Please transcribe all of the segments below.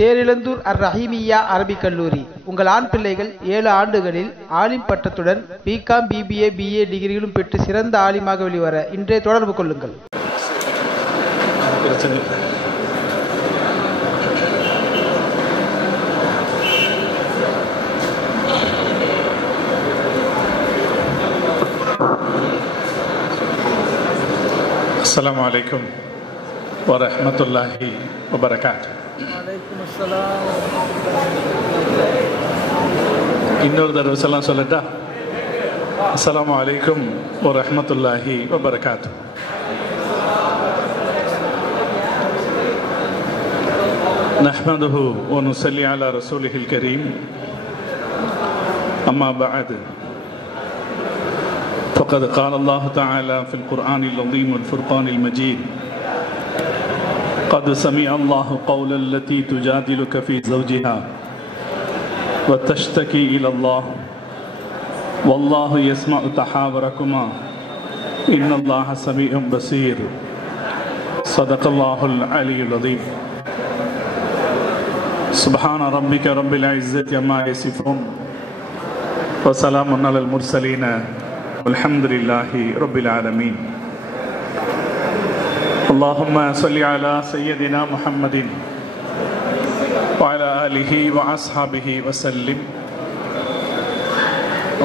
தேரிழந்தூர் அர் ரஹீமிய்யா அரபிக் கல்லூரி. உங்கள் ஆண் பிள்ளைகள் 7 ஆண்டுகளில் ஆலிம் பட்டத்துடன் பிகாம், பிபிஏ, பிஏ டிகிரிகளும் பெற்று சிறந்த ஆலிமாக வெளிவர இன்றே தொடர்பு கொள்ளுங்கள். அஸ்ஸலாமு அலைக்கும் வரஹ்மத்துல்லாஹி வபரகாத்துஹு. இன்னொரு தடவை சொல்லட்டா? அஸ்ஸலாமு அலைக்கும் வரஹ்மத்துல்லாஹி வபரகாத்துஹு. நஹ்மதுஹு வ நுஸல்லி அலா ரசூலிஹில் கரீம். அம்மா பஅத். فقد قال الله تعالى في القرآن العظيم والفرقان المجيد: قد سمع الله قول التي تجادلك في زوجها وتشتكي إلى الله والله يسمع تحاوركما إن الله سميع بصير. صدق الله العلي العظيم. سبحان ربك رب العزة عما يصفون وسلام على المرسلين والحمد لله رب العالمين. اللهم صل على سيدنا محمد وعلى آله وأصحابه وسلم.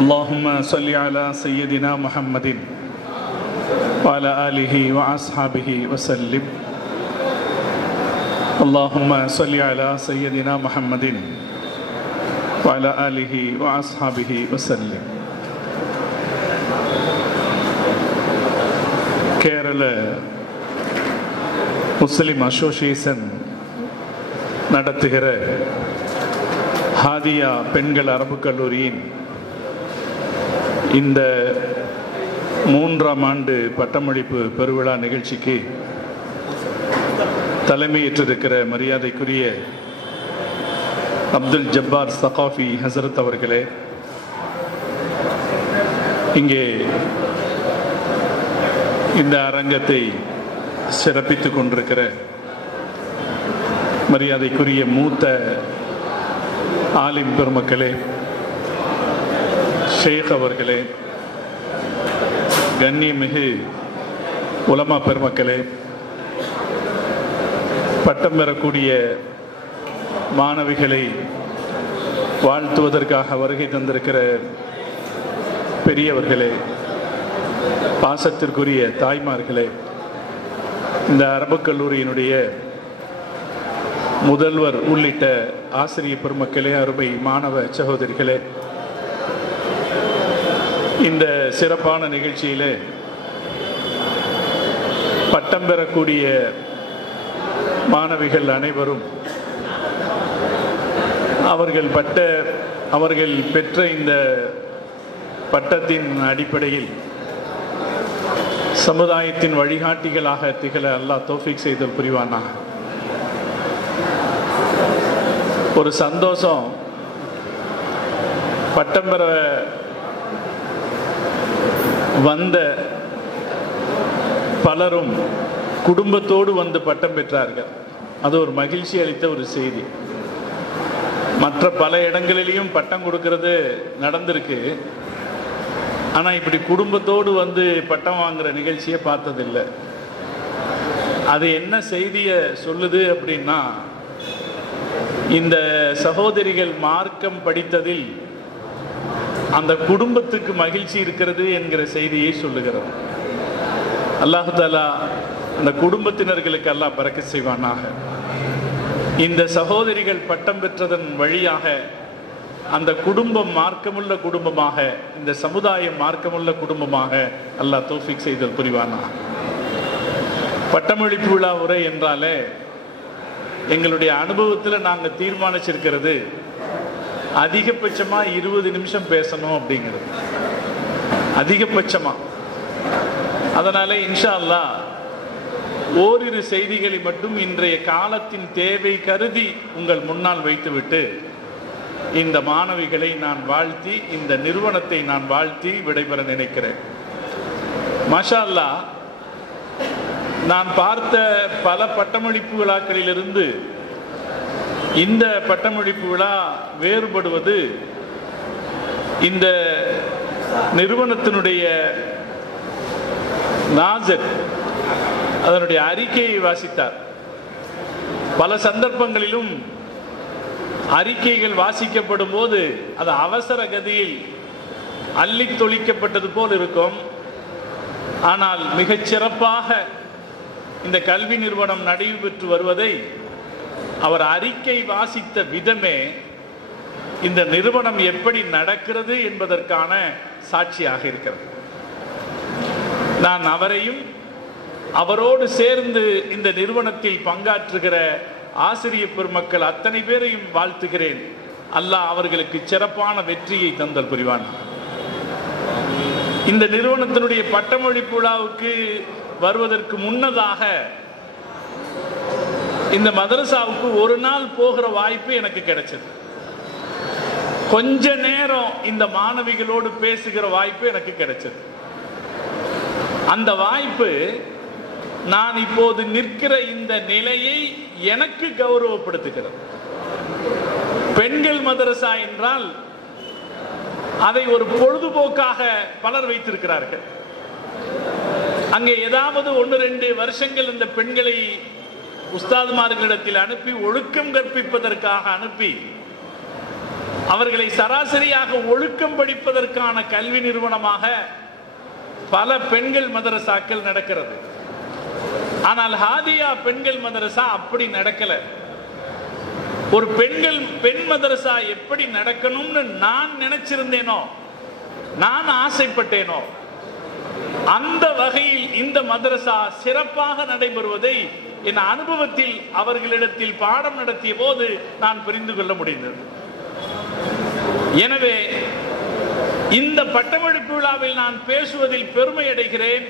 اللهم صل على سيدنا محمد وعلى آله وأصحابه وسلم. اللهم صل على سيدنا محمد وعلى آله وأصحابه وسلم. கேரள முஸ்லிம் அசோசியேஷன் நடத்துகிற ஹாதியா பெண்கள் அரபு கல்லூரியின் இந்த 3ஆம் ஆண்டு பட்டமளிப்பு பெருவிழா நிகழ்ச்சிக்கு தலைமையேற்றிருக்கிற மரியாதைக்குரிய அப்துல் ஜப்பார் சகாஃபி ஹசரத் அவர்களே, இங்கே இந்த அரங்கத்தை சிறப்பித்துக் கொண்டிருக்கிற மரியாதைக்குரிய மூத்த ஆலிம் பெருமக்களே, ஷேக் அவர்களே, கண்ணியமிகு உலமா பெருமக்களே, பட்டம் பெறக்கூடிய மாணவிகளை வாழ்த்துவதற்காக வருகை தந்திருக்கிற பெரியவர்களே, பாசத்திற்குரிய தாய்மார்களே, இந்த அரபு கல்லூரியினுடைய முதல்வர் உள்ளிட்ட ஆசிரிய பெருமக்களே, அருமை மாணவ சகோதரிகளே, இந்த சிறப்பான நிகழ்ச்சியிலே பட்டம் பெறக்கூடிய மாணவிகள் அனைவரும் அவர்கள் பெற்ற இந்த பட்டத்தின் அடிப்படையில் சமுதாயத்தின் வழிகாட்டிகளாக திகழ அல்லாஹ் தௌஃபீக் செய்தல் புரிவானா. ஒரு சந்தோஷம், பட்டம் பெற வந்த பலரும் குடும்பத்தோடு வந்து பட்டம் பெற்றார்கள். அது ஒரு மகிழ்ச்சி அளித்த ஒரு செய்தி. மற்ற பல இடங்களிலையும் பட்டம் கொடுக்கிறது நடந்திருக்கு. ஆனால் இப்படி குடும்பத்தோடு வந்து பட்டம் வாங்குற நிகழ்ச்சியை பார்த்ததில்லை. அது என்ன செய்தியை சொல்லுது அப்படின்னா, இந்த சகோதரிகள் மார்க்கம் படித்ததில் அந்த குடும்பத்துக்கு மகிழ்ச்சி இருக்கிறது என்கிற செய்தியை சொல்லுகிறது. அல்லாஹ் தஆலா அந்த குடும்பத்தினர்களுக்கு அல்லாஹ் பரக்கத் செய்வானாக. இந்த சகோதரிகள் பட்டம் பெற்றதன் வழியாக அந்த குடும்பம் மார்க்கமுள்ள குடும்பமாக, இந்த சமுதாயம் மார்க்கமுள்ள குடும்பமாக அல்லாஹ் தௌஃபீக் செய்தல் புரிவானா. பட்டமளிப்பு விழா உரை என்றாலே எங்களுடைய அனுபவத்தில் நாங்கள் தீர்மானிச்சிருக்கிறது அதிகபட்சமாக 20 நிமிஷம் பேசணும் அப்படிங்கிறது, அதிகபட்சமாக. அதனால இன்ஷா அல்லாஹ் ஓரிரு செய்திகளை மட்டும் இன்றைய காலத்தின் தேவை கருதி உங்கள் முன்னால் வைத்துவிட்டு இந்த மாணவிகளை நான் வாழ்த்தி, இந்த நிறுவனத்தை நான் வாழ்த்தி விடைபெற நினைக்கிறேன். மாஷா அல்லாஹ், நான் பார்த்த பல பட்டமளிப்பு விழாக்களிலிருந்து இந்த பட்டமளிப்பு விழா வேறுபடுவது இந்த நிறுவனத்தினுடைய நாசர் அதனுடைய அறிக்கையை வாசித்தார். பல சந்தர்ப்பங்களிலும் அறிக்கைகள் வாசிக்கப்படும் போது அது அவசர கதியில் அள்ளி தொளிக்கப்பட்டது போல் இருக்கும். ஆனால் மிகச் சிறப்பாக இந்த கல்வி நிறுவனம் நடைபெற்று வருவதை அவர் அறிக்கை வாசித்த விதமே இந்த நிறுவனம் எப்படி நடக்கிறது என்பதற்கான சாட்சியாக இருக்கிறது. நான் அவரையும் அவரோடு சேர்ந்து இந்த நிறுவனத்தில் பங்காற்றுகிற ஆசிரியர் பெருமக்கள் அத்தனை பேரையும் வாழ்த்துகிறேன். அல்லாஹ் அவர்களுக்கு சிறப்பான வெற்றியை தந்தல் புரிவான். இந்த நிறுவனத்தினுடைய பட்டமளிப்பு விழாவுக்கு வருவதற்கு முன்னதாக இந்த மதரசாவுக்கு ஒரு நாள் போகிற வாய்ப்பு எனக்கு கிடைச்சது. கொஞ்ச நேரம் இந்த மாணவிகளோடு பேசுகிற வாய்ப்பு எனக்கு கிடைச்சது. அந்த வாய்ப்பு நான் இப்போது நிற்கிற இந்த நிலையை எனக்கு கௌரவப்படுத்துகிறது. பெண்கள் மதரசா என்றால் அதை ஒரு பொழுதுபோக்காக பலர் வைத்திருக்கிறார்கள். அங்கே ஏதாவது 1-2 வருஷங்கள் இந்த பெண்களை உஸ்தாதுமார்களிடத்தில் அனுப்பி ஒழுக்கம் கற்பிப்பதற்காக அனுப்பி அவர்களை சராசரியாக ஒழுக்கம் படிப்பதற்கான கல்வி நிறுவனமாக பல பெண்கள் மதரசாக்கள் நடக்கிறது. ஆனால் ஹாதியா பெண்கள் மதரசா அப்படி நடக்கல. ஒரு பெண் மதரசா எப்படி நடக்கணும்னு நான் நினைச்சிருந்தேனோ, நான் ஆசைப்பட்டேனோ, அந்த வகையில் இந்த மதரசா சிறப்பாக நடைபெறுவதை என் அனுபவத்தில் அவர்களிடத்தில் பாடம் நடத்திய போது நான் புரிந்து கொள்ள முடிந்தது. எனவே இந்த பட்டமளிப்பு விழாவில் நான் பேசுவதில் பெருமை அடைகிறேன்.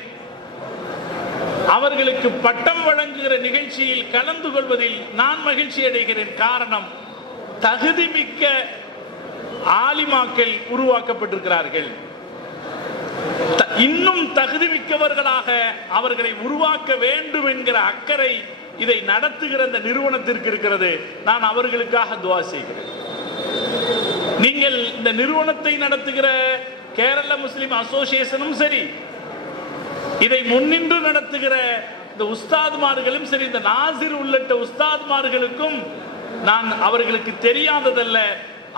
அவர்களுக்கு பட்டம் வழங்குகிற நிகழ்ச்சியில் கலந்து கொள்வதில் நான் மகிழ்ச்சி அடைகிறேன். காரணம், தகுதிமிக்க ஆலிமாக்கள் உருவாக்கப்பட்டிருக்கிறார்கள். இன்னும் தகுதிமிக்கவர்களாக அவர்களை உருவாக்க வேண்டும் என்கிற அக்கறை இதை நடத்துகிற இந்த நிறுவனத்திற்கு இருக்கிறது. நான் அவர்களுக்காக துஆ செய்கிறேன். நீங்கள் இந்த நிறுவனத்தை நடத்துகிற கேரள முஸ்லிம் அசோசியேஷனும் சரி, இதை முன்னின்று நடத்துகிற இந்த உஸ்தாத்மார்களும் சரி, இந்த நாசிர் உள்ளிட்ட உஸ்தாத்மார்களுக்கும் நான் அவர்களுக்கு தெரியாததல்ல,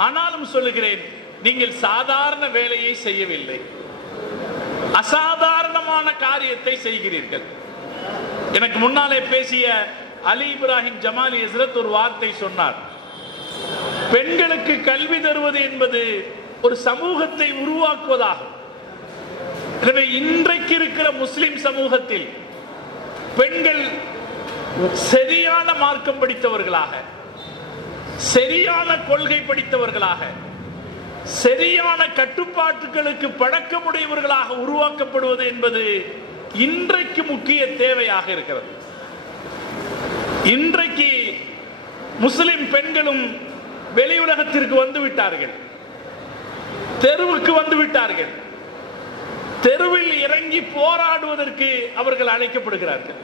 ஆனாலும் சொல்லுகிறேன், நீங்கள் சாதாரண வேலையை செய்யவில்லை, அசாதாரணமான காரியத்தை செய்கிறீர்கள். எனக்கு முன்னாலே பேசிய அலி இப்ராஹிம் ஜமாலி ஹஸ்ரத் ஒரு வார்த்தை சொன்னார். பெண்களுக்கு கல்வி தருவது என்பது ஒரு சமூகத்தை உருவாக்குவதாகும். எனவே இன்றைக்கு இருக்கிற முஸ்லிம் சமூகத்தில் பெண்கள் சரியான மார்க்கம் படித்தவர்களாக, சரியான கொள்கை படித்தவர்களாக, சரியான கட்டுப்பாட்டுகளுக்கு பழக்கமுடையவர்களாக உருவாக்கப்படுவது என்பது இன்றைக்கு முக்கிய தேவையாக இருக்கிறது. இன்றைக்கு முஸ்லிம் பெண்களும் வெளி உலகத்திற்கு வந்து விட்டார்கள், தெருவுக்கு வந்து விட்டார்கள். தெருவில் இறங்கி போராடுவதற்கு அவர்கள் அழைக்கப்படுகிறார்கள்.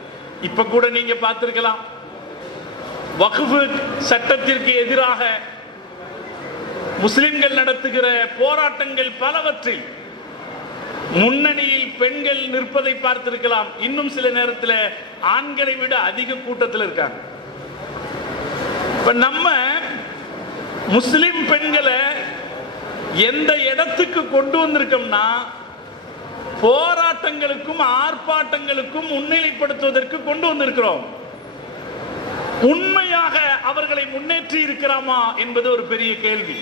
இப்ப கூட நீங்க பார்த்திருக்கலாம், வக்ஃப் சட்டத்திற்கு எதிராக முஸ்லிம்கள் நடத்துகிற போராட்டங்கள் பலவற்றில் முன்னணியில் பெண்கள் நிற்பதை பார்த்திருக்கலாம். இன்னும் சில நேரத்தில் ஆண்களை விட அதிக கூட்டத்தில் இருக்காங்க. இப்ப நம்ம முஸ்லிம் பெண்களை எந்த இடத்துக்கு கொண்டு வந்திருக்கோம்னா, போராட்டங்களுக்கும் ஆர்ப்பாட்டங்களுக்கும் முன்னிலைப்படுத்துவதற்கு கொண்டு வந்திருக்கிறோம். உண்மையாக அவர்களை முன்னேற்றி இருக்கிறாமா என்பது ஒரு பெரிய கேள்வி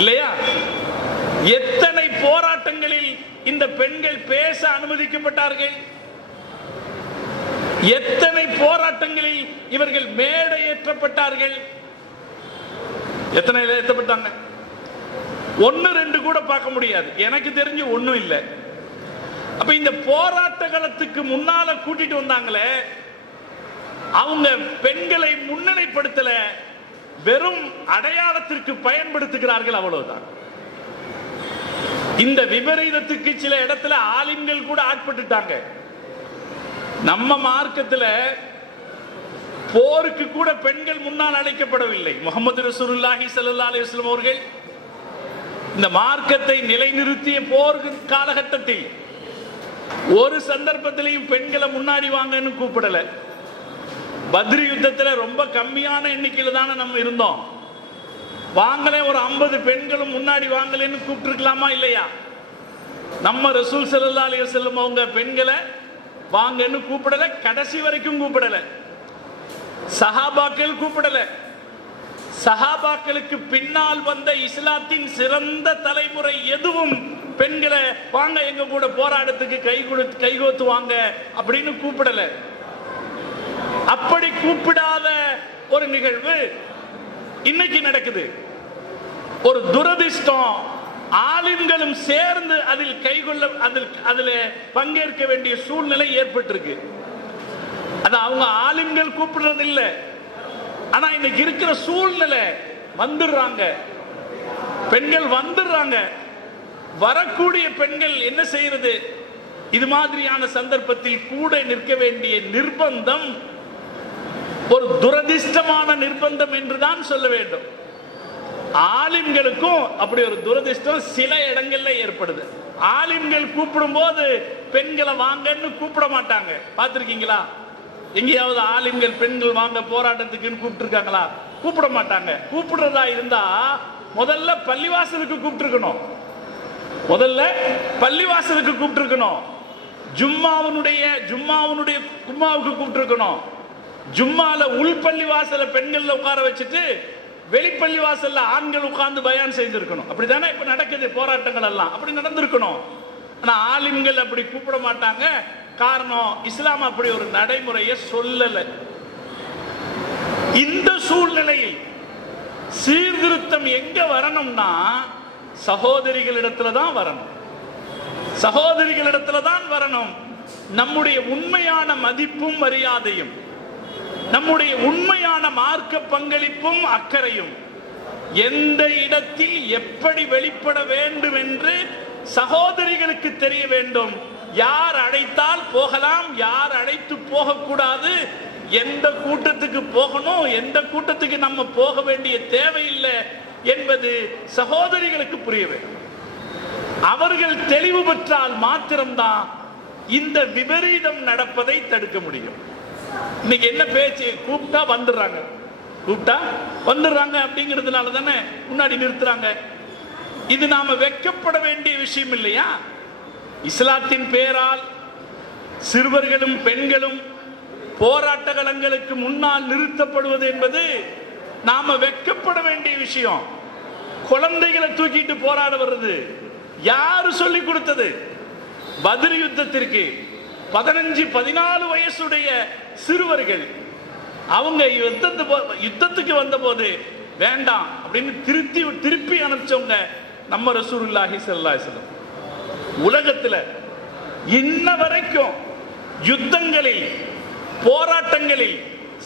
இல்லையா? எத்தனை போராட்டங்களில் இந்த பெண்கள் பேச அனுமதிக்கப்பட்டார்கள்? எத்தனை போராட்டங்களில் இவர்கள் மேடை ஏற்றப்பட்டார்கள்? எத்தனை ஏற்றப்பட்டாங்க? 1-2 கூட பார்க்க முடியாது. எனக்கு தெரிஞ்சு ஒண்ணும் இல்லை. அப்ப இந்த போராட்ட காலத்துக்கு முன்னால கூட்டிட்டு வந்தாங்களே, அவங்க பெண்களை முன்னிலைப்படுத்தல, வெறும் அடையாளத்திற்கு பயன்படுத்துகிறார்கள், அவ்வளவுதான். இந்த விபரீதத்துக்கு சில இடத்துல ஆலிம்கள் கூட ஆட்பட்டுட்டாங்க. நம்ம மார்க்கத்தில் போருக்கு கூட பெண்கள் முன்னால் அழைக்கப்படவில்லை. முகமது ரசூலுல்லாஹி ஸல்லல்லாஹு அலைஹி வஸல்லம் அவர்கள் இந்த மார்க்கத்தை நிலைநிறுத்திய போர் காலகட்டத்தில் ஒரு சந்தர்ப்பத்திலையும் பெண்களை முன்னாடி வாங்கன்னு கூப்பிடல. பத்ர் யுத்தத்தில் ரொம்ப கம்மியான எண்ணிக்கையில் தானே நம்ம இருந்தோம். வாங்கலே ஒரு 50 பெண்களும் முன்னாடி வாங்கலன்னு கூப்பிட்டுருக்கலாமா இல்லையா? நம்ம ரசூல் ஸல்லல்லாஹு அலைஹி வஸல்லம் அவங்க பெண்களை வாங்கன்னு கூப்பிடல, கடைசி வரைக்கும் கூப்பிடல. சஹாபாக்கள் கூப்பிடல. சஹாபாக்களுக்கு பின்னால் வந்த இஸ்லாத்தின் சிறந்த தலைமுறை எதுவும் பெண்களை வாங்க எங்க கூட போராட்டத்துக்கு கைகோத்து வாங்க அப்படின்னு கூப்பிடல. அப்படி கூப்பிடாத ஒரு நிகழ்வு இன்னைக்கு நடக்குது. ஒரு துரதிர்ஷ்டம், ஆலிம்களும் சேர்ந்து அதில் அதில் பங்கேற்க வேண்டிய சூழ்நிலை ஏற்பட்டிருக்கு. அது அவங்க ஆலிம்கள் கூப்பிடுறது இல்லை, ஆனா இன்னைக்கு இருக்கிற சூழ்நிலை வந்துடுறாங்க, பெண்கள் வந்துடுறாங்க. வரக்கூடிய பெண்கள் என்ன செய்யறது? இது மாதிரியான சந்தர்ப்பத்தில் கூட நிற்க வேண்டிய நிர்பந்தம் ஒரு துரதிர்ஷ்டமான நிர்பந்தம் என்றுதான் சொல்ல வேண்டும். ஆலிம்களுக்கும் அப்படி ஒரு துரதிர்ஷ்டம் சில இடங்கள்ல ஏற்படுது. ஆலிம்கள் கூப்பிடும் போது பெண்களை வாங்கன்னு கூப்பிட மாட்டாங்க. பார்த்திருக்கீங்களா? எங்கேயாவது ஆலிம்கள் பெண்கள் வாங்க போராட்டத்துக்குன்னு கூப்பிட்டு இருக்காங்களா? கூப்பிட மாட்டாங்க. கூப்பிடுறதா இருந்தா முதல்ல பள்ளிவாசலுக்கு கூப்பிட்டுருக்கணும். ஜும்மாவுக்கு கூப்பிட்டுருக்கணும். ஜும்மால உள்பள்ளி வாசல பெண்கள் உட்கார வச்சுட்டு வெளிப்பள்ளி வாசல்ல ஆண்கள் உட்கார்ந்து பயான் செய்திருக்கணும். அப்படித்தானே இப்ப நடக்குது போராட்டங்கள் எல்லாம். அப்படி நடந்திருக்கணும். ஆனா ஆலிம்கள் அப்படி கூப்பிட மாட்டாங்க. காரணம், இஸ்லாம் அப்படி ஒரு நடைமுறையை சொல்லல. இந்த சூழ்நிலையில் சீர்திருத்தம் எங்க வரணும்னா சகோதரிகளிடத்துல தான் வரணும். நம்முடைய உண்மையான மதிப்பும் மரியாதையும், நம்முடைய உண்மையான மார்க்க பங்களிப்பும் அக்கறையும் எந்த இடத்தில் எப்படி வெளிப்பட வேண்டும் என்று சகோதரிகளுக்கு தெரிய வேண்டும். யார் அழைத்தால் போகலாம், யார் அழைத்து போகக்கூடாது, எந்த கூட்டத்துக்கு போகணும், எந்த கூட்டத்துக்கு நம்ம போக வேண்டிய தேவையில்லை என்பது சகோதரிகளுக்கு புரிய வேண்டும். அவர்கள் தெளிவு பெற்றால் மாத்திரம்தான் இந்த விபரீதம் நடப்பதை தடுக்க முடியும். இன்னைக்கு என்ன பேச்சு? கூப்பிட்டா வந்துடுறாங்க அப்படிங்கிறதுனால தானே முன்னாடி நிறுத்துறாங்க. இது நாம வெட்கப்பட வேண்டிய விஷயம் இல்லையா? இஸ்லாத்தின் பெயரால் சிறுவர்களும் பெண்களும் போராட்ட களங்களுக்கு முன்னால் நிறுத்தப்படுவது என்பது நாம வெட்கப்பட வேண்டிய விஷயம். குழந்தைகளை தூக்கிட்டு போராட வருது யாரு சொல்லி கொடுத்தது? பத்ர் யுத்தத்திற்கு 15-14 வயசுடைய சிறுவர்கள் அவங்க யுத்தத்துக்கு வந்த போது வேண்டாம் அப்படின்னு திருப்பி அனுப்பிச்சவங்க நம்ம ரசூலுல்லாஹி ஸல்லல்லாஹு அலைஹி வஸல்லம். உலகத்துல இன்ன வரைக்கும் யுத்தங்களில் போராட்டங்களில்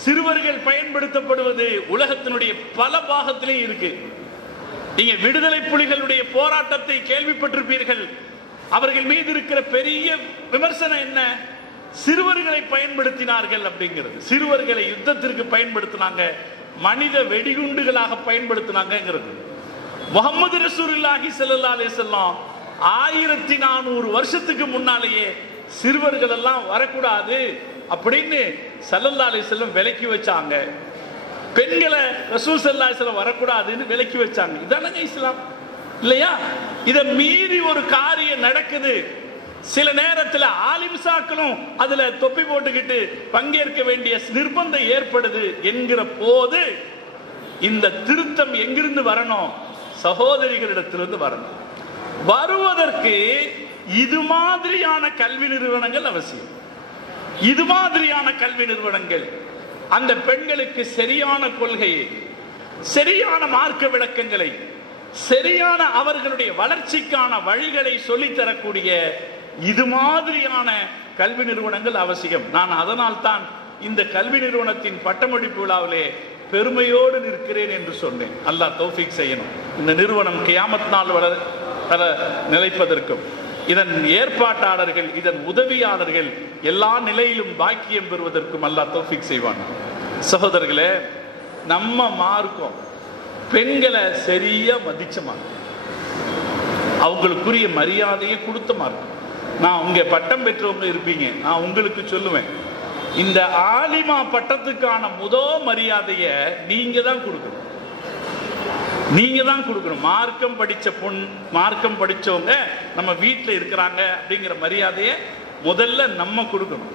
சிறுவர்கள் பயன்படுத்தப்படுவது உலகத்தினுடைய பல பாகத்திலே இருக்கு. நீங்க விடுதலை புலிகளுடைய போராட்டத்தை கேள்விப்பட்டிருப்பீர்கள். அவர்கள் மீது இருக்கிற பெரிய விமர்சனம் என்ன? சிறுவர்களை பயன்படுத்தினார்கள் அப்படிங்கிறது. சிறுவர்களை யுத்தத்திற்கு பயன்படுத்தினாங்க, மனித வெடிகுண்டுகளாக பயன்படுத்தினாங்கிறது. முஹம்மது ரசூலுல்லாஹி ஸல்லல்லாஹு அலைஹி வஸல்லம் 1400 வருஷத்துக்கு முன்னாலேயே சிறுவர்கள் எல்லாம் வரக்கூடாது அப்படின்னு ஸல்லல்லாஹு அலைஹி வஸல்லம் விலக்கி வச்சாங்க. பெண்களை ரசூல் ஸல்லல்லாஹு அலைஹி வஸல்லம் வரக்கூடாதுன்னு விலக்கி வச்சாங்க. இதானங்க இஸ்லாம் இல்லையா? இதை மீறி ஒரு காரியம் நடக்குது. சில நேரத்தில் ஆலிம்சாக்களும் அதுல தொப்பி போட்டுக்கிட்டு பங்கேற்க வேண்டிய நிர்பந்தம் ஏற்படுது என்கிற போது இந்த திருத்தம் எங்கிருந்து வரணும்? சகோதரிகளிடத்திலிருந்து வரணும். வருவதற்கு இது மாதிரியான கல்வி நிறுவனங்கள் அவசியம். இது மாதிரியான கல்வி நிறுவனங்கள் அந்த பெண்களுக்கு சரியான கொள்கையை, சரியான மார்க்க விளக்கங்களை, சரியான அவர்களுடைய வளர்ச்சிக்கான வழிகளை சொல்லித்தரக்கூடிய இது மாதிரியான கல்வி நிறுவனங்கள் அவசியம். நான் அதனால் தான் இந்த கல்வி நிறுவனத்தின் பட்டமளிப்பு விழாவிலே பெருமையோடு நிற்கிறேன் என்று சொன்னேன். அல்லாஹ் தௌஃபீக் செய்யணும். இந்த நிறுவனம் கியாமத் நாள் வரை நிலைப்பதற்கும் இதன் ஏற்பாட்டாளர்கள், இதன் உதவியாளர்கள் எல்லா நிலையிலும் பாக்கியம் பெறுவதற்கும் அல்லாஹ் தௌஃபீக் செய்வான். சகோதரர்களே, நம்ம மார்க்கம் பெண்களை சரியா மதிச்ச மார்க்கம், அவங்களுக்குரிய மரியாதையை கொடுத்த மார்க்கம். நான் உங்க பட்டம் பெற்றவங்க இருப்பீங்க, நான் உங்களுக்கு சொல்லுவேன், இந்த ஆலிமா பட்டத்துக்கான முதல் மரியாதையை நீங்க தான் கொடுக்கணும். நீங்க தான் கொடுக்கணும். மார்க்கம் படிச்ச மார்க்கம் படிச்சவங்க நம்ம வீட்டில் இருக்கிறாங்க அப்படிங்கிற மரியாதையை முதல்ல நம்ம கொடுக்கணும்.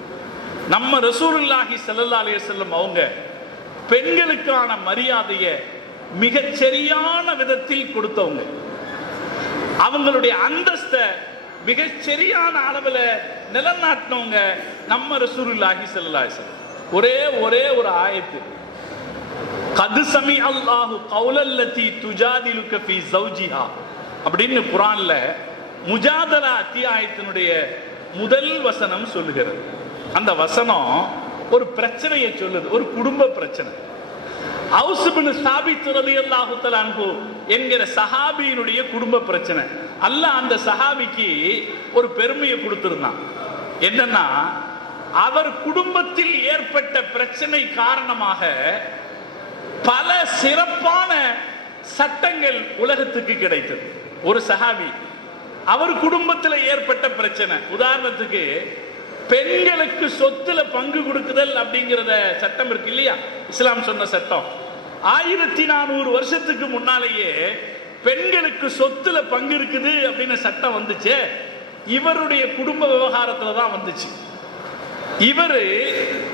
நம்ம ரசூலுல்லாஹி ஸல்லல்லாஹு அலைஹி வஸல்லம் அவங்க பெண்களுக்கான மரியாதையை மிகச் சரியான விதத்தில் கொடுத்தவங்க. அவங்களுடைய அந்தஸ்தை மிகச் சரியான அளவில் நிலநாட்டினவங்க நம்ம ரசூலுல்லாஹி ஸல்லல்லாஹு அலைஹி வஸல்லம். ஒரே ஒரு ஆயத்து, கது சமி அல்லாஹு கௌலல்லதி துஜாதிலுக ஃபீ ஸௌஜிஹா அப்படின்னு குர்ஆன்ல முஜாதலா அத்தியாயத்தினுடைய முதல் வசனம் சொல்லுகிறது. அந்த வசனம் ஒரு பிரச்சனையை சொல்லுது, ஒரு குடும்ப பிரச்சனை. அவுஸ் இப்னு சாபித் ரலியல்லாஹு தஆலா அன்ஹு என்கிற சஹாபியினுடைய குடும்ப பிரச்சனை. அல்லாஹ் அந்த சஹாபிக்கு ஒரு பெருமையை கொடுத்திருந்தான். என்னன்னா, அவர் குடும்பத்தில் ஏற்பட்ட பிரச்சனை காரணமாக பல சிறப்பான சட்டங்கள் உலகத்துக்கு கிடைத்தது. ஒரு சஹாபி, அவர் குடும்பத்தில் ஏற்பட்ட பிரச்சனை, உதாரணத்துக்கு பெண்களுக்கு சொத்துல பங்கு கொடுக்குதல் அப்படிங்கிறத சட்டம் இருக்கு இல்லையா, இஸ்லாம் சொன்ன சட்டம். 1400 வருஷத்துக்கு முன்னாலேயே பெண்களுக்கு சொத்துல பங்கு இருக்குது அப்படின்னு சட்டம் வந்துச்சு. இவருடைய குடும்ப விவகாரத்துல தான் வந்துச்சு. இவரு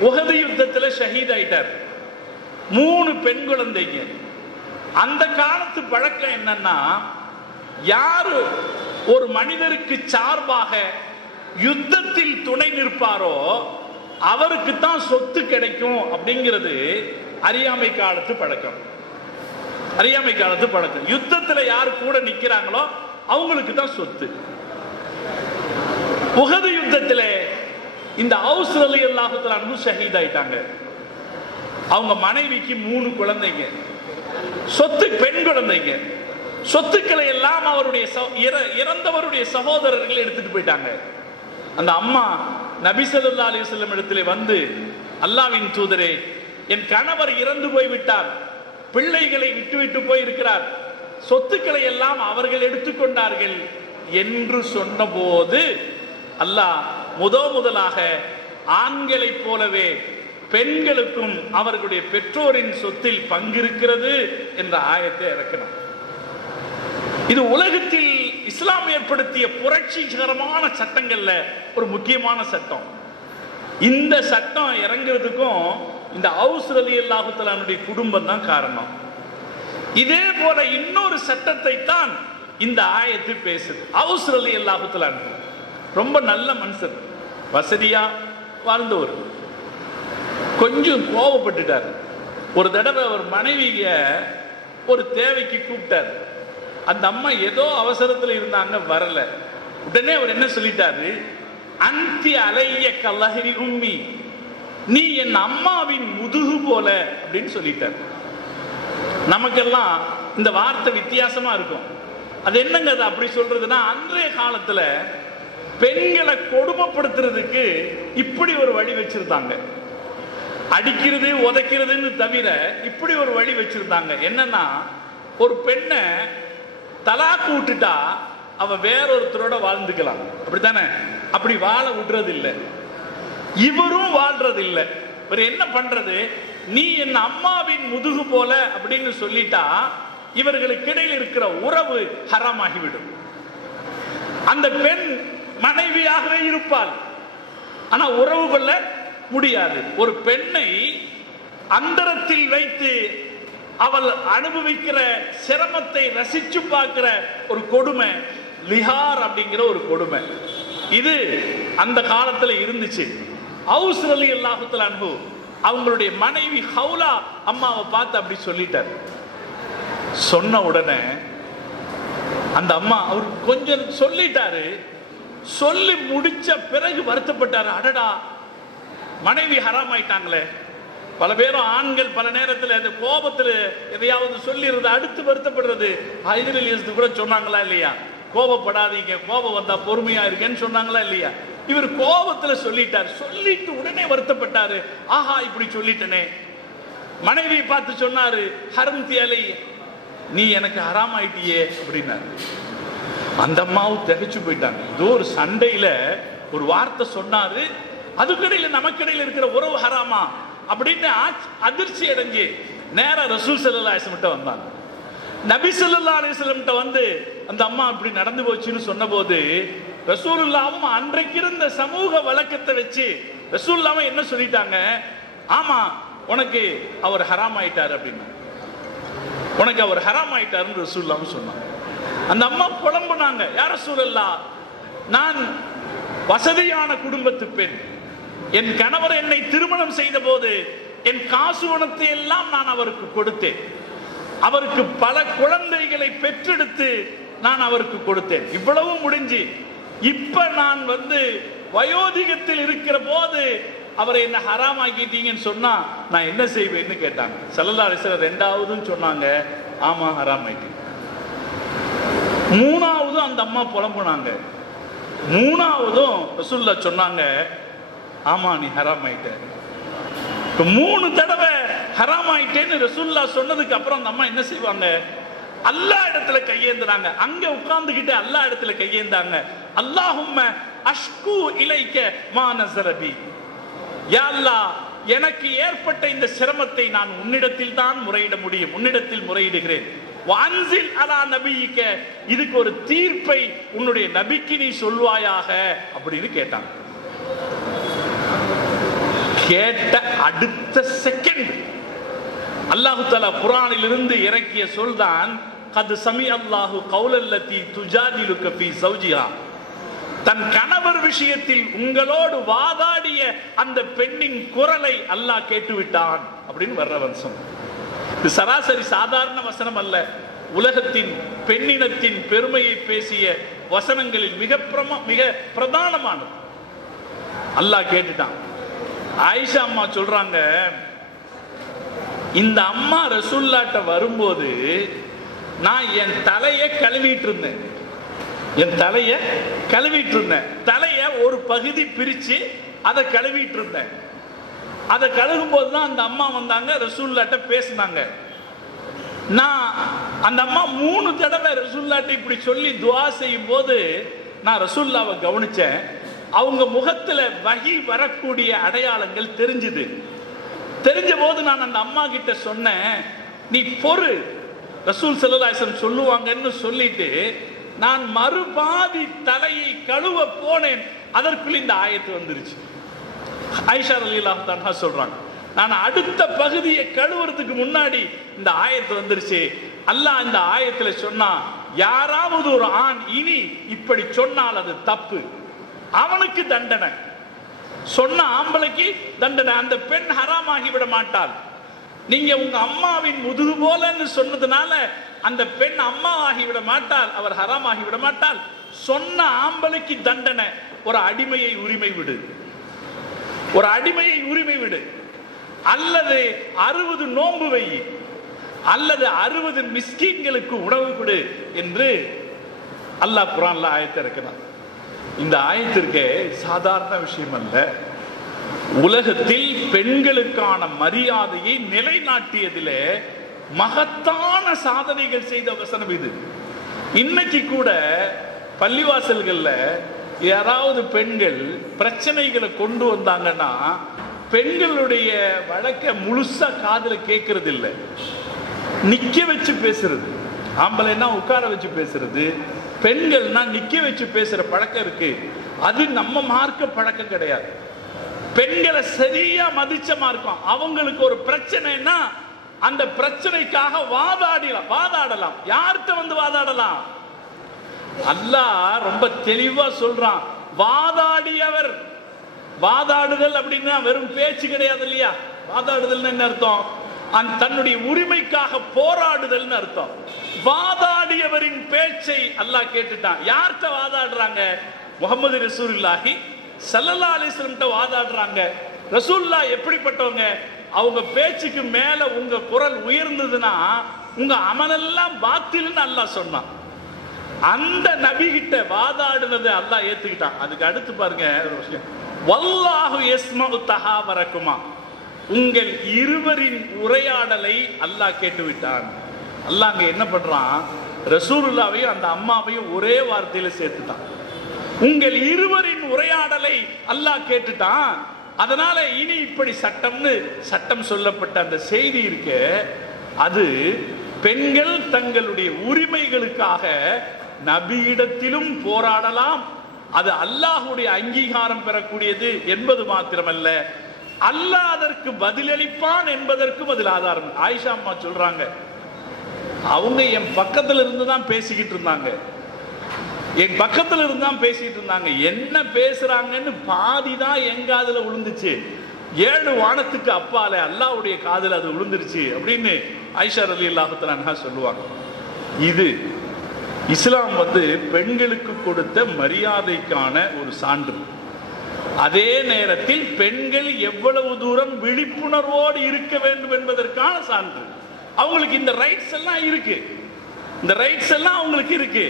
உஹது யுத்தத்துல ஷஹீத் ஆயிட்டார். 3 பெண் குழந்தைங்க. அந்த காலத்து பழக்கம் என்னன்னா, யாரு ஒரு மனிதருக்கு சார்பாக யுத்தத்தில் துணை நிற்பாரோ அவருக்கு தான் சொத்து கிடைக்கும் அப்படிங்கிறது அறியாமை காலத்து பழக்கம். அறியாமை காலத்து பழக்கம். யுத்தத்தில் யார் கூட நிற்கிறாங்களோ அவங்களுக்கு தான் சொத்து. உஹது யுத்தத்தில் இந்த அவுஸ் ரலியல்லாஹு தஆலா அன்ஹு ஷஹீத் ஆயிட்டாங்க. அவங்க மனைவிக்கு 3 குழந்தைங்க, சொத்து பெண் குழந்தைங்க. சொத்துக்களை எல்லாம் அவருடைய இறந்தவருடைய சகோதரர்கள் எடுத்துட்டு போயிட்டாங்க. அந்த அம்மா நபி ஸல்லல்லாஹு அலைஹி வஸல்லம் இடத்திலே வந்து, அல்லாஹ்வின் தூதரே, என் கணவர் இறந்து போய்விட்டார், பிள்ளைகளை விட்டுவிட்டு போயிருக்கிறார், சொத்துக்களை எல்லாம் அவர்கள் எடுத்துக்கொண்டார்கள் என்று சொன்னபோது அல்லாஹ் முதலாக ஆண்களைப் போலவே பெண்களுக்கும் அவர்களுடைய பெற்றோரின் சொத்தில் பங்கிருக்கிறது என்ற ஆயத்தை இறக்கினார். இது உலகத்தில் இஸ்லாம் ஏற்படுத்திய புரட்சிகரமான சட்டங்கள்ல ஒரு முக்கியமான சட்டம். இந்த சட்டம் இறங்குறதுக்கும் இந்த அவுஸ் ரலியல்லாஹு தஆலாவுடைய குடும்பம் தான் காரணம். இதே போல இன்னொரு சட்டத்தை தான் இந்த ஆயத்து பேசுது. அவுஸ் ரலியல்லாஹு தஆலா ரொம்ப நல்ல மனுஷன், வசதியா வாழ்ந்தவர். கொஞ்சம் கோபப்பட்டுட்டார். ஒரு தடவை அவர் மனைவிய ஒரு தேவைக்கு கூப்பிட்டார். அந்த அம்மா ஏதோ அவசரத்தில் இருந்தாங்க, வரல. உடனே அவர் என்ன சொல்லிட்டாரு, அந்தி அலைய கலஹரி உம்மி, நீ என் அம்மாவின் முதுகு போல அப்படின்னு சொல்லிட்டார். நமக்கெல்லாம் இந்த வார்த்தை வித்தியாசமா இருக்கும். அது என்னங்க அது அப்படி சொல்றதுன்னா, அன்றைய காலத்துல பெண்களை கொடுமைப்படுத்துறதுக்கு இப்படி ஒரு வழி வச்சிருந்தாங்க. அடிக்கிறது உதைக்கிறதுன்னு தவிர இப்படி ஒரு வழி வச்சிருந்தாங்க. என்னன்னா, ஒரு பெண்ணை தலாக்கு விட்டுட்டா அவ வேறொருத்தரோட வாழ்ந்துக்கலாம், அப்படித்தானே? அப்படி வாழ விடுறது இல்லை, இவரும் வாழ்றது இல்லை. இவர் என்ன பண்றது, நீ என் அம்மாவின் முதுகு போல அப்படின்னு சொல்லிட்டா இவர்களுக்கு இடையில் இருக்கிற உறவு ஹராமாகிவிடும். அந்த பெண் மனைவியாகவே இருப்பாள், ஆனா உறவு கொள்ள முடியாது. ஒரு பெண்ணை அந்தரத்தில் வைத்து அவள் அனுபவிக்கிற சிரமத்தை ரசிச்சு பார்க்கிற ஒரு கொடுமை லிஹார் அப்படிங்கிற ஒரு கொடுமை. இது அந்த காலத்துல இருந்துச்சு. அவுஸ் ரலியல்லாஹு தஆலா அன்ஹு அவங்களுடைய மனைவி ஹவுலா அம்மாவை பார்த்து அப்படி சொல்லிட்டார். சொன்ன உடனே அந்த அம்மா அவர் கொஞ்சம் சொல்லிட்டாரு, சொல்லி முடிச்ச பிறகு வருத்தப்பட்டாரு. அடடா, மனைவி ஹராம் ஆயிட்டாங்களே. பல பேரும் ஆண்கள் பல நேரத்தில் அந்த கோபத்தில் எதையாவது சொல்லிடுறது, அடுத்து வருத்தப்படுறது. ஹைதர் கூட சொன்னாங்களா இல்லையா, கோபப்படாதீங்க, கோபம் வந்தா பொறுமையா இருக்கேன்னு சொன்னாங்களா இல்லையா? இவர் கோபத்துல சொல்லிட்டார். சொல்லிட்டு உடனே வருத்தப்பட்டாரு, ஆஹா இப்படி சொல்லிட்டனே. மனைவியை பார்த்து சொன்னாரு, ஹரம்தி அலை, நீ எனக்கு ஹராம் ஆயிட்டியே அப்படின்னாரு. அந்த அம்மாவும் திகைச்சு போயிட்டாங்க. ஏதோ ஒரு சண்டையில ஒரு வார்த்தை சொன்னாரு, அதுக்கிடையில நமக்கிடையில இருக்கிற உறவு ஹராமா அப்படின்னு அதிர்ச்சி அடைஞ்சு நேரா ரசூல் ஸல்லல்லாஹு அலைஹி வஸல்லம் வந்தாங்க. நபி ஸல்லல்லாஹு அலைஹி வஸல்லம் வந்து அந்த அம்மா இப்படி நடந்து போச்சுன்னு சொன்னபோது ரசூலுல்லாஹ்வும் அன்றைக்கு இருந்த சமூக வழக்கத்தை வச்சு ரசூலுல்லாஹ் என்ன சொல்லிட்டாங்க, ஆமா உனக்கு அவர் ஹராம் ஆயிட்டார் அப்படின்னு, உனக்கு அவர் ஹராம் ஆயிட்டாருன்னு ரசூலுல்லாஹ் சொன்னாங்க. அந்த அம்மா புலம்புனாங்க, யா ரசூலல்லாஹ், நான் வசதியான குடும்பத்து பெண், என் கணவர் என்னை திருமணம் செய்த போது என் காசு பணத்தை எல்லாம் நான் அவருக்கு கொடுத்தேன், அவருக்கு பல குழந்தைகளை பெற்றெடுத்து நான் அவருக்கு கொடுத்தேன், இவ்வளவு முடிஞ்சு இப்ப நான் வயோதிகத்தில் இருக்கிற போது அவரை என்ன ஹராம் ஆக்கிட்டீங்கன்னு சொன்னா நான் என்ன செய்வேன்னு கேட்டாங்க. ஸல்லல்லாஹு அலைஹி வஸல்லம் ரெண்டாவதும் சொன்னாங்க, ஆமா ஹராம் ஆயிட்டீங்க. மூணாவதும் அந்த அம்மா புலம்புனாங்க. மூணாவதும் ரசூலுல்லாஹ் சொன்னாங்க, ஆமா நீ ஹராம் ஆயிட்ட. 3 தடவை ஹராம் ஆயிட்டேன்னு ரசூலுல்லாஹ் சொன்னதுக்கு அப்புறம் அந்த அம்மா என்ன செய்வாங்க, அல்லாஹ் இடத்துல கையேந்தாங்க. அங்க உட்கார்ந்துகிட்டு அல்லாஹ் இடத்துல கையேந்தாங்க. அல்லாஹும்ம அஷ்கு இலைக்க மா நஸரபி, யா அல்லாஹ், எனக்கு ஏற்பட்ட இந்த சிரமத்தை நான் உன்னிடத்தில் தான் முறையிட முடியும், உன்னிடத்தில் முறையிடுகிறேன். வான்சில் அலா நபியிக்க, இதுக்கு ஒரு தீர்ப்பை உன்னுடைய நபிக்கு நீ சொல்வாயாக அப்படின்னு கேட்டாங்க. கேட்ட அடுத்த செகண்ட் அல்லாஹு தஆலா குர்ஆனிலிருந்து இறக்கிய சொல்தான், கத் சமி அல்லாஹு கௌலல்லதி துஜாதிலுக ஃபீ ஸௌஜிஹா, தன் கணவர் விஷயத்தில் உங்களோடு வாதாடிய அந்த பெண்ணின் குரலை அல்லாஹ் கேட்டுவிட்டான் அப்படின்னு வர்ற வசனம். இது சராசரி சாதாரண வசனம் அல்ல. உலகத்தின் பெண்ணினத்தின் பெருமையை பேசிய வசனங்களில் மிக பிரதானமானது. அல்லாஹ் கேட்டுட்டான். ஆயிஷா அம்மா சொல்றாங்க, இந்த அம்மா ரசூலுல்லாஹ்ட்ட வரும்போது நான் என் தலையை கழுவிட்டு இருந்தேன், தலைய ஒரு பகுதி பிரிச்சு அதை கழுவிட்டு இருந்தேன். அதை கழுகும் போதுதான் அந்த அம்மா வந்தாங்க, ரசூலுல்லாஹ்ட்ட பேசினாங்க. நான் அந்த அம்மா 3 தடவை ரசூலுல்லாஹ்ட்ட இப்படி சொல்லி துஆ செய்யும் போது நான் ரசூலுல்லாஹ்வை கவனிச்சேன். அவங்க முகத்துல வஹி வரக்கூடிய அடையாளங்கள் தெரிஞ்சது. தெரிஞ்ச போது நான் அந்த அம்மா கிட்ட சொன்னேன், நீ பொறு, ரசூல் ஸல்லல்லாஹு அலைஹி வஸல்லம் சொல்லுவாங்கன்னு சொல்லிட்டு நான் மறுபாதி தலையை கழுவ போனேன். அதற்குள் இந்த ஆயத்து வந்துருச்சு. ஆயிஷா ரலியல்லாஹு அன்ஹா சொல்றாங்க, நான் அடுத்த பகுதியை கழுவுறதுக்கு முன்னாடி இந்த ஆயத்து வந்துருச்சு. அல்லாஹ் இந்த ஆயத்துல சொன்னா, யாராவது ஒரு ஆண் இனி இப்படி சொன்னால் அது தப்பு, அவனுக்கு தண்டனை. சொன்ன ஆம்பளைக்கு தண்டனை, அந்த பெண் ஹராம் ஆகிவிட மாட்டாள். நீங்க உங்க அம்மாவின் முதுகு போலன்னு சொன்னதுனால அந்த பெண் அம்மா ஆகிவிட மாட்டாள், அவர் ஹராம் ஆகிவிட மாட்டாள். சொன்ன ஆம்பளைக்கு தண்டனை, ஒரு அடிமையை உரிமை விடு, ஒரு அடிமையை உரிமை விடு, அல்லது 60 நோன்பு வை, அல்லது 60 மிஸ்கீன்களுக்கு உணவு கொடு என்று அல்லாஹ் குர்ஆன்ல ஆயத்தை இறக்கினான். இந்த ஆயத்திற்கு சாதாரண விஷயம் அல்ல. உலகத்தில் பெண்களுக்கான மரியாதையை நிலைநாட்டியதிலே மகத்தான சாதனைகள் செய்த வசனம் இது. இன்னைக்கு கூட பள்ளிவாசல்கள்ல யாராவது பெண்கள் பிரச்சனைகளை கொண்டு வந்தாங்கன்னா பெண்களுடைய வழக்க முழுசா காதுல கேட்கறது இல்லை, நிக்க வச்சு பேசுறது. ஆம்பளைன்னா உட்கார வச்சு பேசுறது, பெண்கள்னா நிக்க வச்சு பேசுற பழக்கம் இருக்கு. அது நம்ம மார்க்க பழக்கம் கிடையாது. பெண்களை சரியா மதிச்ச மார்க்கம். அவங்களுக்கு ஒரு பிரச்சனைனா அந்த பிரச்சனைக்காக வாதாடலாம். யார்கிட்ட வாதாடலாம்? அல்லாஹ் ரொம்ப தெளிவா சொல்றான், வாதாடியவர். வாதாடுதல் அப்படின்னா வெறும் பேச்சு கிடையாது இல்லையா? வாதாடுதல் என்ன அர்த்தம்? தன்னுடைய உரிமைக்காக போராடுதல் அர்த்தம். வாதாடியவரின் பேச்சை அல்லாஹ் கேட்டுட்டான். யார்கிட்ட வாதாடுறாங்க? முஹம்மது ரசூலுல்லாஹி ஸல்லல்லாஹு அலைஹி வஸல்லம் வாதாடுறாங்க. ரசூலுல்லாஹ் எப்படிப்பட்டவங்க? அவங்க பேச்சுக்கு மேல உங்க குரல் உயர்ந்ததுன்னா உங்க அமலெல்லாம் பாத்தில்னு அல்லாஹ் சொன்னான். அந்த நபி கிட்ட வாதாடுனது அல்லாஹ் ஏத்துக்கிட்டான். அதுக்கு அடுத்து பாருங்க ஒரு விஷயம், வல்லாஹு யஸ்மஉ தஹாவரகுமா, உங்கள் இருவரின் உரையாடலை அல்லாஹ் கேட்டுவிட்டான். அல்லாஹ் அங்க என்ன பண்றான், ரசூலுல்லாவையும் அந்த அம்மாவையும் ஒரே வார்த்தையில சேர்த்துட்டான். உங்கள் இருவரின் உரையாடலை அல்லாஹ் கேட்டுட்டான். அதனால இனி இப்படி சட்டம்னு சட்டம் சொல்லப்பட்ட அந்த செய்தி இருக்க, அது பெண்கள் தங்களுடைய உரிமைகளுக்காக நபியிடத்திலும் போராடலாம், அது அல்லாஹ்வுடைய அங்கீகாரம் பெறக்கூடியது என்பது மாத்திரமல்ல, அல்லாஹ் அதற்கு பதிலளிப்பான் என்பதற்கும் அதில் ஆதாரம். ஆயிஷா அம்மா சொல்றாங்க, அவங்க என் பக்கத்துல இருந்து தான் பேசிக்கிட்டு இருந்தாங்க, என் பக்கத்துல இருந்து தான் பேசிட்டு இருந்தாங்க, என்ன பேசுறாங்கன்னு பாதி தான் என் காதுல விழுந்துச்சு, 7 வானத்துக்கு அப்பால அல்லாஹ்வுடைய காதுல அது விழுந்துருச்சு அப்படின்னு ஆயிஷா ரலியல்லாஹு தஆலா அன்ஹா சொல்லுவாங்க. இது இஸ்லாம் பெண்களுக்கு கொடுத்த மரியாதைக்கான ஒரு சான்று. அதே நேரத்தில் பெண்கள் எவ்வளவு தூரம் விழிப்புணர்வோடு இருக்க வேண்டும் என்பதற்கான சான்று. அவங்களுக்கு இந்த ரைட்ஸ் எல்லாம் இருக்கு, இந்த ரைட்ஸ் எல்லாம் அவங்களுக்கு இருக்கு.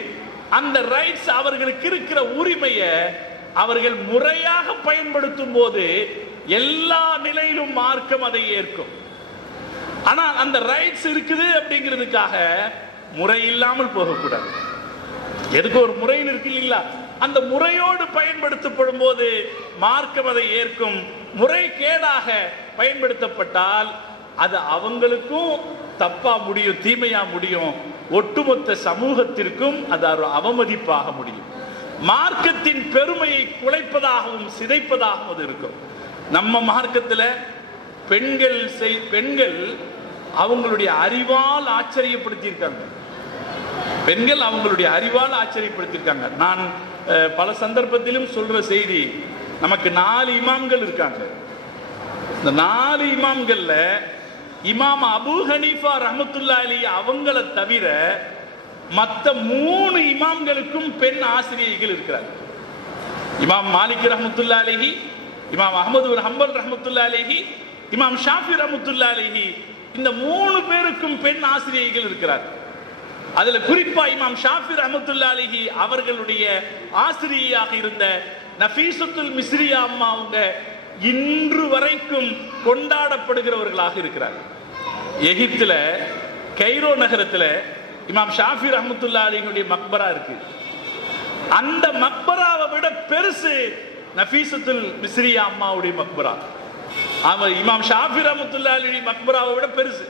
அந்த ரைட்ஸ், அவர்களுக்கு இருக்கிற உரிமையை அவர்கள் முறையாக பயன்படுத்தும் போது எல்லா நிலையிலும் மார்க்கம் அதை ஏற்கும். ஆனால் அந்த ரைட்ஸ் இருக்குது அப்படிங்கிறதுக்காக முறை இல்லாமல் போகக்கூடாது. எதுக்கு ஒரு முறையில் இருக்கு இல்லைங்களா, அந்த முறையோடு பயன்படுத்தப்படும் போது மார்க்கம் அதை ஏற்கும். முறை கேடாக பயன்படுத்தப்பட்டால் அது அவங்களுக்கும் தப்பா முடியும், தீமையா முடியும், ஒட்டுமொத்த சமூகத்திற்கும் அது ஒரு அவமதிப்பாக முடியும். மார்க்கத்தின் பெருமையை குலைப்பதாகவும் சிதைப்பதாகவும் அது இருக்கும். நம்ம மார்க்கத்தில் பெண்கள் அவங்களுடைய அறிவால் ஆச்சரியப்படுத்தியிருக்காங்க. பெண்கள் அவங்களுடைய அறிவால் ஆச்சரியப்படுத்தியிருக்காங்க. நான் பல சந்தர்ப்பத்திலும் சொல்ற செய்தி, நமக்கு 4 இமாம்கள் இருக்காங்க. இந்த 4 இமாம்கள்ல இமாம் அபூ ஹனீஃபா ரஹ்மத்துல்லாஹி அலைஹி அவங்கள தவிர மற்ற 3 இமாம்களுக்கும் பெண் ஆசிரியைகள் இருக்கிறார். இமாம் மாலிக் ரஹ்மத்துல்லாஹி அலைஹி, இமாம் அஹ்மது பின் ஹம்பல் ரஹ்மத்துல்லாஹி அலைஹி, இமாம் ஷாஃபி ரஹ்மத்துல்லாஹி அலைஹி, இந்த 3 பேருக்கும் பெண் ஆசிரியைகள் இருக்கிறார். அதுல குறிப்பா இமாம் ஷாஃபி ரஹ்மத்துல்லாஹி அலைஹி அவர்களுடைய ஆசிரியையாக இருந்த நஃபீசத்துல் மிஸ்ரியா அம்மா அவங்க இன்று வரைக்கும் கொண்டாடப்படுகிறவர்களாக இருக்கிறார். எகிப்துல கைரோ நகரத்துல இமாம் ஷாஃபி ரஹ்மத்துல்லாஹி அலைஹியுடைய மக்பரா இருக்கு. அந்த மக்பராவை விட பெருசு நஃபீசத்துல் மிஸ்ரியா அம்மாவுடைய மக்பரா. அவர் இமாம் ஷாஃபி ரஹ்மத்துல்லாஹி அலைஹி மக்பராவை விட பெருசு,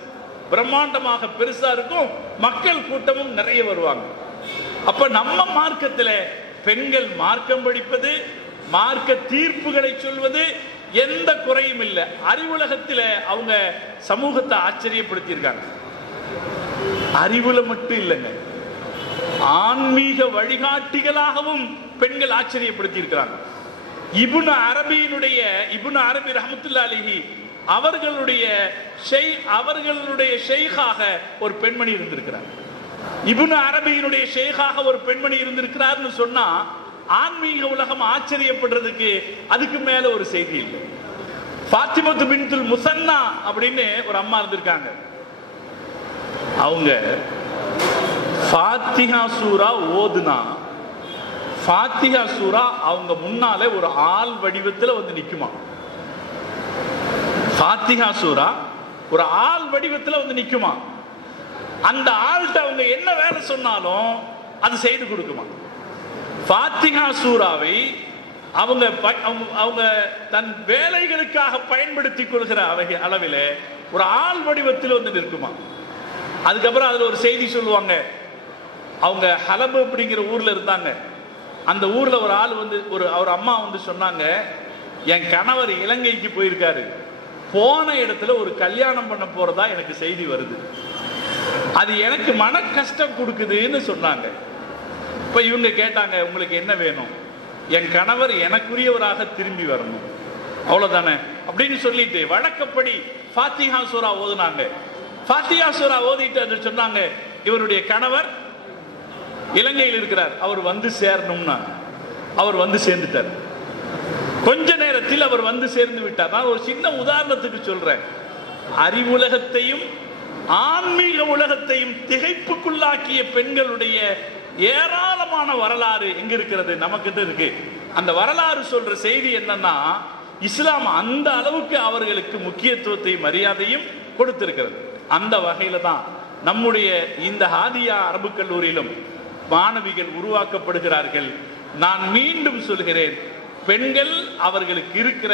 பிரம்மாண்டமாக பெருசா இருக்கும், மக்கள் கூட்டமும் நிறைய வருவாங்க. அப்ப நம்ம மார்க்கத்தில் பெண்கள் மார்க்கம் படிப்பது, மார்க்க தீர்ப்புகளை சொல்வது எந்த குறையும் இல்லை. அறிவுலகத்தில் அவங்க சமூகத்தை ஆச்சரியப்படுத்தியிருக்காங்க. அறிவுல மட்டும் இல்லைங்க, ஆன்மீக வழிகாட்டிகளாகவும் பெண்கள் ஆச்சரியப்படுத்தி இருக்கிறாங்க. இப்னு அரபி ரஹ்மத்துல்லாஹி அலைஹி அவர்களுடைய ஷேகாக ஒரு பெண்மணி இருந்திருக்கிறார். இப்னு அரபியினுடைய ஷேகாக ஒரு பெண்மணி இருந்திருக்கிறார்னு சொன்னா ஆன்மீக உலகம் ஆச்சரியப்படுறதுக்கு அதுக்கு மேல ஒரு செய்தி இல்லை. ஃபாத்திமத்து பின்துல் முசன்னா அப்படின்னு ஒரு அம்மா இருந்திருக்காங்க. அவங்க ஃபாத்திஹா சூரா ஓதுனா, ஃபாத்திஹா சூரா அவங்க முன்னால ஒரு ஆள் வடிவத்தில் வந்து நிக்குமா. ஃபாத்திஹா சூரா ஒரு ஆள் வடிவத்தில் வந்து நிக்குமா. அந்த ஆள்கிட்ட அவங்க என்ன வேலை சொன்னாலும் அது செய்து கொடுக்குமா. ஃபாத்திஹா சூராவை அவங்க தன் வேலைகளுக்காக பயன்படுத்தி கொள்கிற அளவில் ஒரு ஆள் வடிவத்தில் வந்து நிற்குமா. அதுக்கப்புறம் அதுல ஒரு செய்தி சொல்லுவாங்க. அவங்க ஹலபு அப்படிங்கிற ஊர்ல இருந்தாங்க. அந்த ஊர்ல ஒரு ஆள் வந்து ஒரு அம்மா வந்து சொன்னாங்க, என் கணவர் இலங்கைக்கு போயிருக்காரு, போன இடத்துல ஒரு கல்யாணம் பண்ண போறதா எனக்கு செய்தி வருது, அது எனக்கு மன கஷ்டம் கொடுக்குதுன்னு சொன்னாங்க. இப்ப இவங்க கேட்டாங்க, உங்களுக்கு என்ன வேணும்? என் கணவர் எனக்குரியவராக திரும்பி வரணும், அவ்வளவுதானே அப்படின்னு சொல்லிட்டு வழக்கப்படி ஃபாத்திஹா சூரா ஓதுனாங்க. ஃபாத்திஹா சூரா ஓதிட்டு அது சொன்னாங்க, இவருடைய கணவர் இலங்கையில் இருக்கிறார், அவர் வந்து சேரணும்னா அவர் வந்து சேர்ந்துட்டார். கொஞ்ச நேரத்தில் அவர் வந்து சேர்ந்து விட்டார். நான் ஒரு சின்ன உதாரணத்துக்கு சொல்றேன். அறிவுலகத்தையும் ஆன்மீக உலகத்தையும் திகைப்புக்குள்ளாக்கிய பெண்களுடைய ஏராளமான வரலாறு எங்க இருக்கிறது? நமக்கிட்ட இருக்கு. அந்த வரலாறு சொல்ற செய்தி என்னன்னா, இஸ்லாம் அந்த அளவுக்கு அவர்களுக்கு முக்கியத்துவத்தை மரியாதையும் கொடுத்திருக்கிறது. அந்த வகையில தான் நம்முடைய இந்த ஹாதியா அரபு கல்லூரியிலும் மாணவிகள் உருவாக்கப்படுகிறார்கள். நான் மீண்டும் சொல்கிறேன், பெண்கள் அவர்களுக்கு இருக்கிற